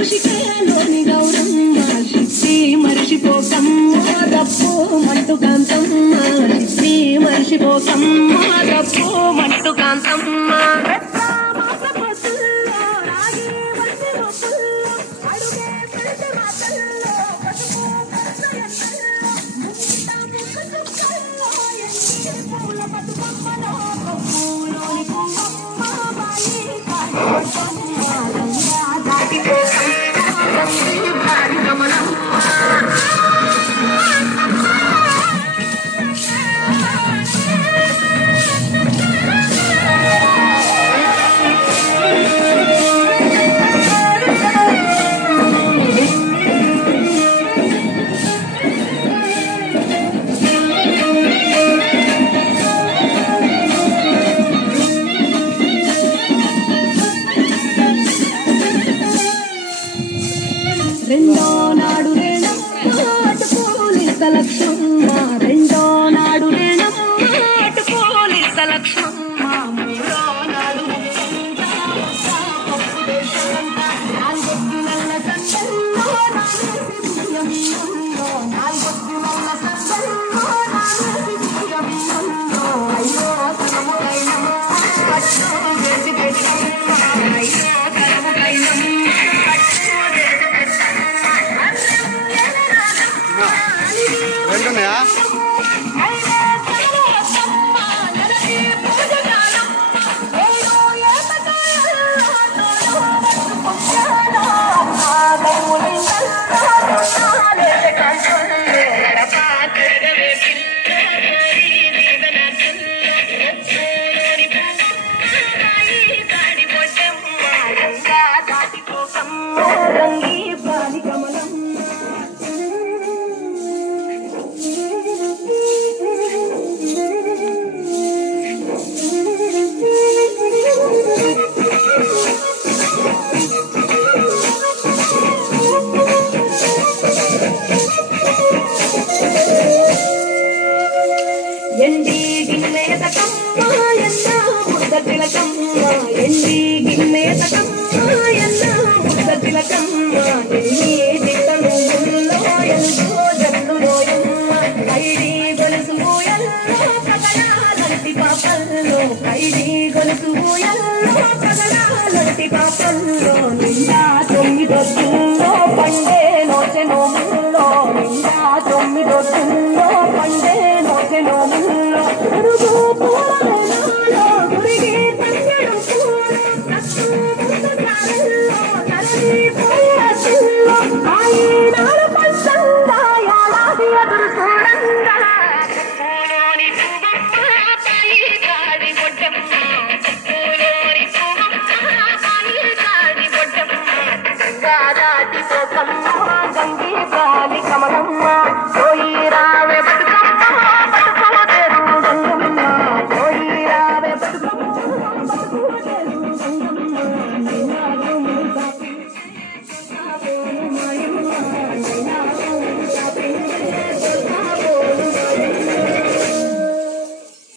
ఉషికేలోని గౌరమ్మ శక్తి మరిచిపోకమ్మ దప్పు మంటు కాంతమ్మ శక్తి మరిచిపోకమ్మ దప్పు మంటు కాంతమ్మ రెండో నాడు రేణమ్మ అటు పోలీస లక్ష్మమ్మ రెండో నాడు రేణమ్మ అటు పోలీస లక్ష్మమ్మ మూడో నాడు పప్పు దేశంతా నాలుగొద్దు నల్ల సందల్లో నానేసి బియ్యమియ్యంలో నాలుగొద్దు నల్ల సందల్లో నానేసి బియ్యమియ్యంలో అయ్యో తనములైనమ్మ పట్టు చేసి పెట్టమ్మ అయ్యో తనములైనమ్మ రెండున్నాయా ఎండి గిన్నెతకమ్మ ఎన్న ముద్ద తిలకమ్మ ఎండి గిన్నెతకమ్మ ఎన్న ముద్ద తిలకమ్మ ఎన్ని దిక్కలు ముల్లో ఎంతో జల్లులోయమ్మ ఐడి గొలుసు ఎల్లో పగడాలంటి పాపల్లో ఐడి గొలుసు ఎల్లో పగడాలంటి పాపల్లో నిండా తొమ్మిదొత్తుల్లో పండే నోచెనో ముల్లో నిండా తొమ్మిదొత్తుల్లో పండే నోచెనో ముల్లో అరుగు పూలనాలో గురిగి తంగడం పూలు నట్టు ముందు చాలల్లో తరలి పోయల్లో ఆయినాలు పంచంగా యాలాది ఎదురు చూడంగా పూలోని పువ్వమ్మ తాయి కాడి బొడ్డమ్మ పూలోని పువ్వమ్మ తాయి కాడి బొడ్డమ్మ గంగా దాటి పోకమ్మ గంగా